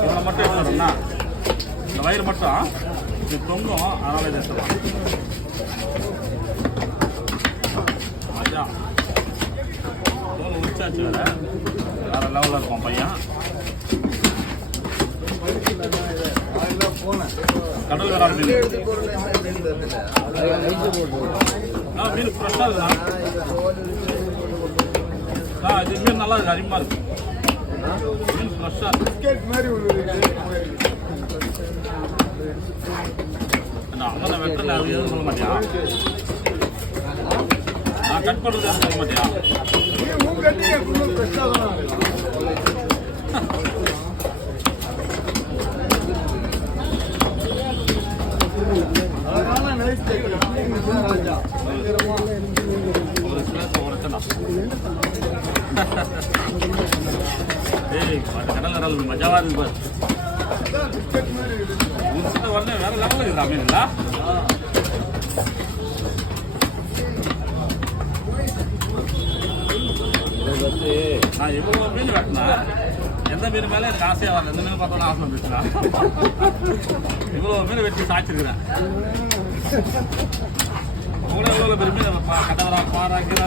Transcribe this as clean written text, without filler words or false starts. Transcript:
இவ்வளோ மட்டும் எடுத்துறோம்னா இந்த வயிறு மட்டும் இது தொங்கும், அதனால இதை எடுத்துக்கலாம். ஐயா தோல் உரிச்சாச்சு, வேற லெவலில் இருக்கும் பையன். கடல் வேற மீன் மீன் ஃப்ரெஷ்ஷாக இருக்குண்ணா. இது மீன் நல்லா இருக்கு, அதிகமாக இருக்கு மீன் ஃப்ரெஷ்ஷாக அங்கே வெட்டன அது எதுவும் சொல்ல மாட்டியா? நான் கட் பண்ணுறது எதுவும் சொல்ல மாட்டியா? ஒரு ஸ்பேஸ் உரைச்சனா கடல் கடல் மஜாவா இருக்கு பாரு. உடனே வேற லெவலில் இருக்குதா மீன்ங்களா? நான் எவ்வளோ மீன் வெட்டினேன், எந்த மீன் மேலே எனக்கு ஆசையாக வரல. எந்த மீன் பார்த்தோன்னா ஆசை வந்துச்சுன்னா இவ்வளோ மீன் வெட்டி சாய்ச்சிருக்கிறேன். எவ்வளோ பெரிய மீன் கடவரா பாறாக்கிற